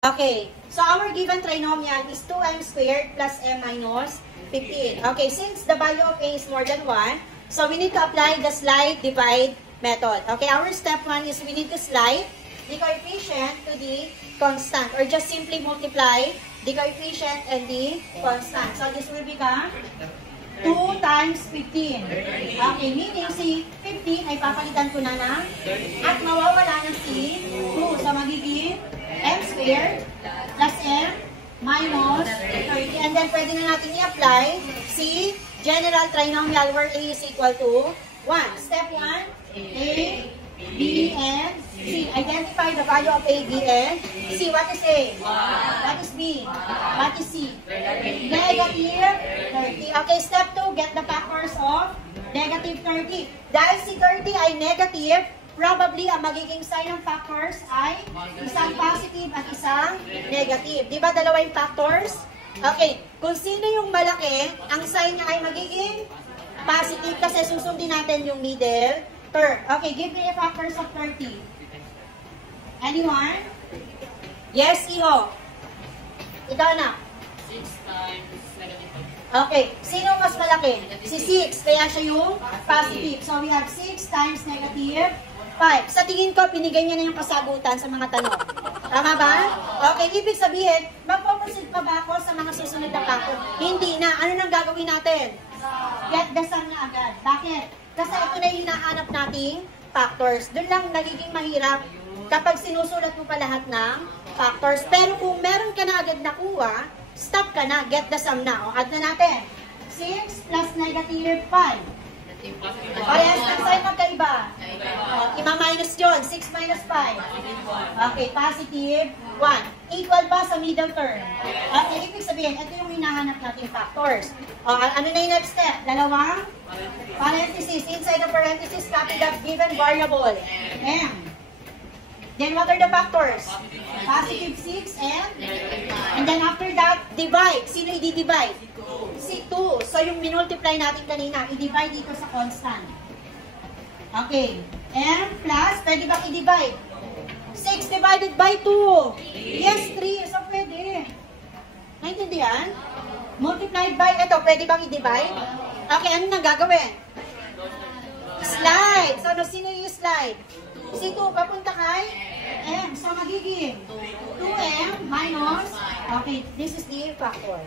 Okay, so our given trinomial is 2m squared plus m minus 15. Okay, since the value of a is more than 1, so we need to apply the slide divide method. Okay, our step 1 is we need to slide the coefficient to the constant or just simply multiply the coefficient and the constant. So this will become 2 times 15. Okay, meaning si 15 ay papalitan ko na ng at mawawala ng si 2. So magiging m squared plus m minus 30. And then pwede na natin i-apply si general trinomial where a is equal to 1. Step 1, a, b, and c. Identify the value of a, b, and c. What is a? What is b? What is c? Negative 30. Okay, step 2, get the factors of negative 30. Dahil si 30 ay negative, probably ang magiging sign ng factors ay isang positive at isang negative. Di ba dalawa yung factors? Okay, kung sino yung malaki, ang sign niya ay magiging positive kasi susundin natin yung middle term. Okay, give me the factors of 30. Anyone? Yes, Iho. Ikaw na. 6 times negative 5. Okay, sino mas malaki? Si 6, kaya siya yung positive. So we have 6 times negative 5. Sa tingin ko, binigay niya na yung kasagutan sa mga tanong. Tama ba? Okay, ibig sabihin, magpo-proceed pa ba ako sa mga susunod na factor? Hindi na. Ano nang gagawin natin? Get the sum na agad. Bakit? Kasi ito na yung hinahanap nating factors. Doon lang nagiging mahirap kapag sinusulat mo pa lahat ng factors. Pero kung meron ka na agad nakuha, stop ka na. Get the sum na. O, add na natin. 6 plus negative 5. Parehas ng sign magkaiba. Ima-minus yun. 6 minus 5. Okay, positive 1. Equal ba sa middle term? Okay, ibig sabihin, ito yung hinahanap natin factors. Ano na yung next step? Dalawang parenthesis. Inside the parenthesis, copy that given variable. M. Then what are the factors? Positive 6 and then after that, divide. Sino i-divide? Si 2. So yung minultiply natin kanina, i-divide dito sa constant. Okay. M plus, pwede bang i-divide? 6 divided by 2. Yes, 3. So pwede. Naintindihan? Multiplied by, ito, pwede bang i-divide? Okay, ano nang gagawin? Slide. So, sino yung slide? Si 2, papunta kay M. So, magiging 2M minus, okay, this is the factor.